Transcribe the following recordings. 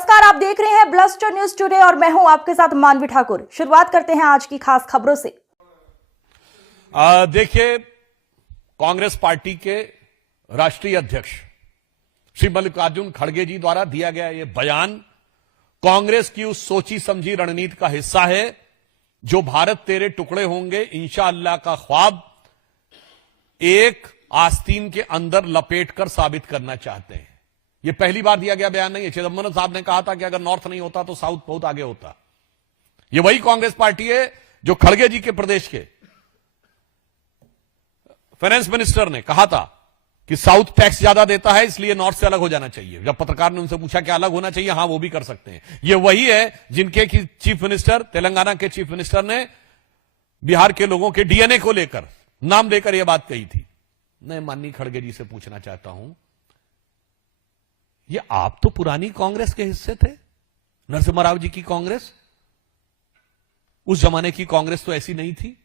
नमस्कार, आप देख रहे हैं ब्लस्टर न्यूज टुडे और मैं हूं आपके साथ मानवी ठाकुर। शुरुआत करते हैं आज की खास खबरों से। देखिए, कांग्रेस पार्टी के राष्ट्रीय अध्यक्ष श्री मल्लिकार्जुन खड़गे जी द्वारा दिया गया यह बयान कांग्रेस की उस सोची समझी रणनीति का हिस्सा है जो भारत तेरे टुकड़े होंगे इंशाअल्लाह का ख्वाब एक आस्तीन के अंदर लपेटकर साबित करना चाहते हैं। यह पहली बार दिया गया बयान नहीं है। चिदंबरम साहब ने कहा था कि अगर नॉर्थ नहीं होता तो साउथ बहुत आगे होता। यह वही कांग्रेस पार्टी है जो खड़गे जी के प्रदेश के फाइनेंस मिनिस्टर ने कहा था कि साउथ टैक्स ज्यादा देता है इसलिए नॉर्थ से अलग हो जाना चाहिए। जब पत्रकार ने उनसे पूछा कि अलग होना चाहिए, हां वो भी कर सकते हैं। यह वही है जिनके की चीफ मिनिस्टर, तेलंगाना के चीफ मिनिस्टर ने बिहार के लोगों के डीएनए को लेकर नाम देकर यह बात कही थी। मैं माननीय खड़गे जी से पूछना चाहता हूं, ये आप तो पुरानी कांग्रेस के हिस्से थे, नरसिम्हा राव जी की कांग्रेस। उस जमाने की कांग्रेस तो ऐसी नहीं थी।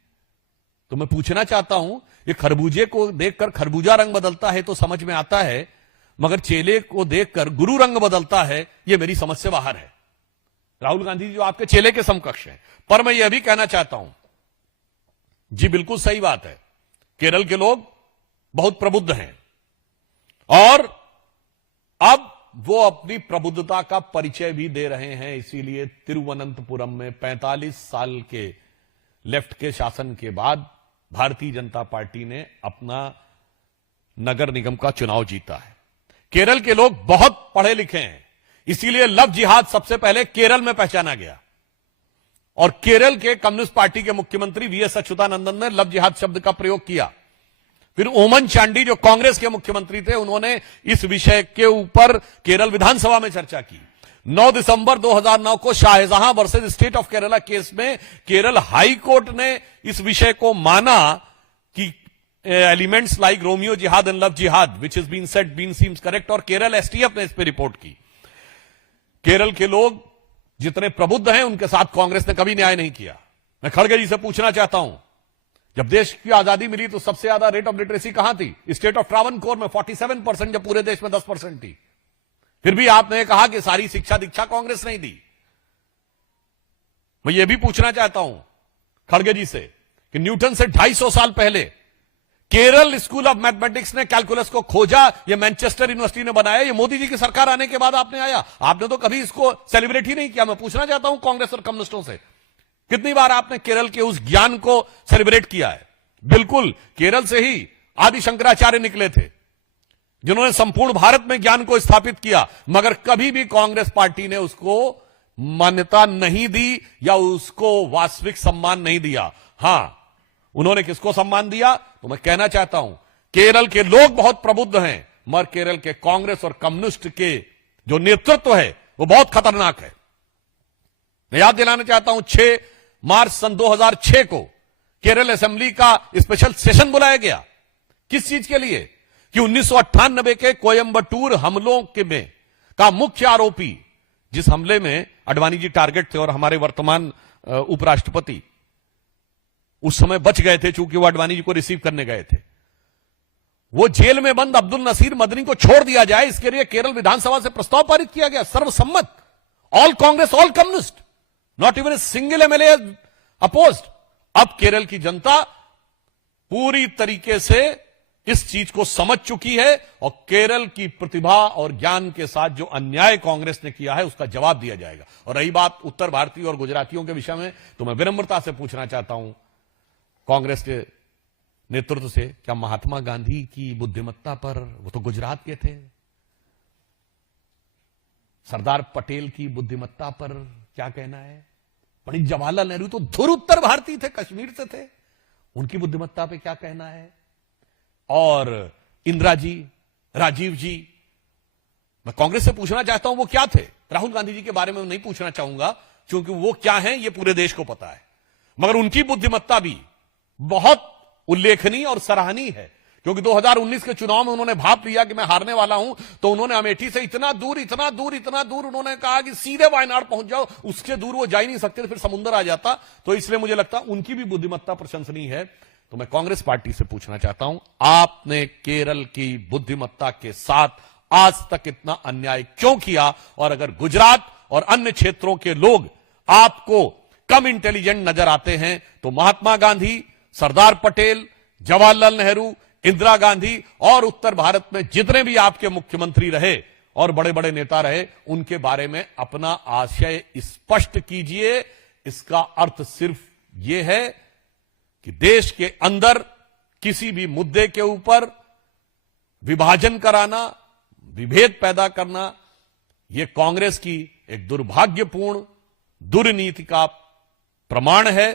तो मैं पूछना चाहता हूं, ये खरबूजे को देखकर खरबूजा रंग बदलता है तो समझ में आता है, मगर चेले को देखकर गुरु रंग बदलता है, यह मेरी समझ से बाहर है। राहुल गांधी जी जो आपके चेले के समकक्ष हैं। पर मैं यह भी कहना चाहता हूं, जी बिल्कुल सही बात है, केरल के लोग बहुत प्रबुद्ध हैं और अब वो अपनी प्रबुद्धता का परिचय भी दे रहे हैं। इसीलिए तिरुवनंतपुरम में 45 साल के लेफ्ट के शासन के बाद भारतीय जनता पार्टी ने अपना नगर निगम का चुनाव जीता है। केरल के लोग बहुत पढ़े लिखे हैं, इसीलिए लव जिहाद सबसे पहले केरल में पहचाना गया और केरल के कम्युनिस्ट पार्टी के मुख्यमंत्री वीएस अच्युतानंदन ने लव जिहाद शब्द का प्रयोग किया। फिर ओमन चांडी जो कांग्रेस के मुख्यमंत्री थे, उन्होंने इस विषय के ऊपर केरल विधानसभा में चर्चा की। 9 दिसंबर 2009 को Shahjahan versus state of Kerala case में केरल हाई कोर्ट ने इस विषय को माना कि एलिमेंट्स लाइक रोमियो जिहाद एंड लव जिहाद which is been said been seems correct, और केरल एसटीएफ ने इस पर रिपोर्ट की। केरल के लोग जितने प्रबुद्ध हैं उनके साथ कांग्रेस ने कभी न्याय नहीं किया। मैं खड़गे जी से पूछना चाहता हूं, जब देश की आजादी मिली तो सबसे ज्यादा रेट ऑफ लिटरेसी कहां थी? स्टेट ऑफ ट्रावनकोर में 47%, जब पूरे देश में 10% थी। फिर भी आपने कहा कि सारी शिक्षा दीक्षा कांग्रेस नहीं दी। मैं यह भी पूछना चाहता हूं खड़गे जी से कि न्यूटन से 250 साल पहले केरल स्कूल ऑफ मैथमेटिक्स ने कैलकुलस को खोजा, यह मैनचेस्टर यूनिवर्सिटी ने बनाया। यह मोदी जी की सरकार आने के बाद आपने आया, आपने तो कभी इसको सेलिब्रेट ही नहीं किया। मैं पूछना चाहता हूं कांग्रेस और कम्युनिस्टों से, कितनी बार आपने केरल के उस ज्ञान को सेलिब्रेट किया है? बिल्कुल, केरल से ही आदि शंकराचार्य निकले थे जिन्होंने संपूर्ण भारत में ज्ञान को स्थापित किया, मगर कभी भी कांग्रेस पार्टी ने उसको मान्यता नहीं दी या उसको वास्तविक सम्मान नहीं दिया। हां, उन्होंने किसको सम्मान दिया? तो मैं कहना चाहता हूं, केरल के लोग बहुत प्रबुद्ध हैं, मगर केरल के कांग्रेस और कम्युनिस्ट के जो नेतृत्व है वो बहुत खतरनाक है। मैं याद दिलाना चाहता हूं, 6 मार्च सन 2006 को केरल असेंबली का स्पेशल सेशन बुलाया गया। किस चीज के लिए? कि 1998 के कोयंबटूर हमलों के में का मुख्य आरोपी, जिस हमले में अडवाणी जी टारगेट थे और हमारे वर्तमान उपराष्ट्रपति उस समय बच गए थे चूंकि वो अडवाणी जी को रिसीव करने गए थे, वो जेल में बंद अब्दुल नसीर मदनी को छोड़ दिया जाए, इसके लिए केरल विधानसभा से प्रस्ताव पारित किया गया, सर्वसम्मत। All Congress, all communist, not even a single MLA opposed. अब केरल की जनता पूरी तरीके से इस चीज को समझ चुकी है और केरल की प्रतिभा और ज्ञान के साथ जो अन्याय कांग्रेस ने किया है उसका जवाब दिया जाएगा। और रही बात उत्तर भारतीय और गुजरातियों के विषय में, तो मैं विनम्रता से पूछना चाहता हूं कांग्रेस के नेतृत्व से, क्या महात्मा गांधी की बुद्धिमत्ता पर, वो तो गुजरात के थे, सरदार पटेल की बुद्धिमत्ता पर क्या कहना है? पंडित जवाहरलाल नेहरू तो धुर उत्तर भारतीय थे, कश्मीर से थे, उनकी बुद्धिमत्ता पे क्या कहना है? और इंदिरा जी, राजीव जी, मैं कांग्रेस से पूछना चाहता हूं वो क्या थे? राहुल गांधी जी के बारे में नहीं पूछना चाहूंगा क्योंकि वो क्या हैं ये पूरे देश को पता है, मगर उनकी बुद्धिमत्ता भी बहुत उल्लेखनीय और सराहनीय है। क्योंकि 2019 के चुनाव में उन्होंने भाप लिया कि मैं हारने वाला हूं, तो उन्होंने अमेठी से इतना दूर उन्होंने कहा कि सीधे वायनाड पहुंच जाओ, उसके दूर वो जा ही नहीं सकते, फिर समुद्र आ जाता। तो इसलिए मुझे लगता उनकी भी बुद्धिमत्ता प्रशंसनीय है। तो मैं कांग्रेस पार्टी से पूछना चाहता हूं, आपने केरल की बुद्धिमत्ता के साथ आज तक इतना अन्याय क्यों किया? और अगर गुजरात और अन्य क्षेत्रों के लोग आपको कम इंटेलिजेंट नजर आते हैं तो महात्मा गांधी, सरदार पटेल, जवाहरलाल नेहरू, इंदिरा गांधी और उत्तर भारत में जितने भी आपके मुख्यमंत्री रहे और बड़े बड़े नेता रहे, उनके बारे में अपना आशय स्पष्ट कीजिए। इसका अर्थ सिर्फ यह है कि देश के अंदर किसी भी मुद्दे के ऊपर विभाजन कराना, विभेद पैदा करना, यह कांग्रेस की एक दुर्भाग्यपूर्ण दुर्नीति का प्रमाण है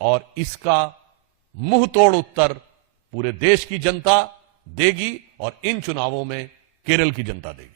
और इसका मुंह तोड़ उत्तर पूरे देश की जनता देगी और इन चुनावों में केरल की जनता देगी।